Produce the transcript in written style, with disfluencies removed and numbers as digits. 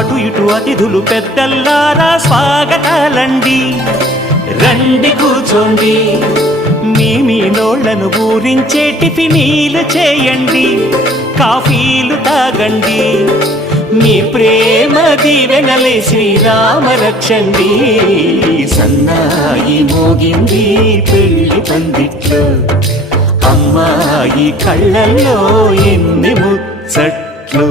అటు ఇటు అతిథులు పెద్దల్లారా స్వాగతాలండి. రండి కూర్చోండి, మీ నోళ్లను ఊరించే టిఫినీలు చేయండి, కాఫీలు తాగండి, మీ ప్రేమ దీవెనలే శ్రీరామ రక్షండి. సన్నాయి మోగింది పెళ్లి పందిట్లో, అమ్మాయి కళ్ళల్లో ఎన్ని ముచ్చట్లు.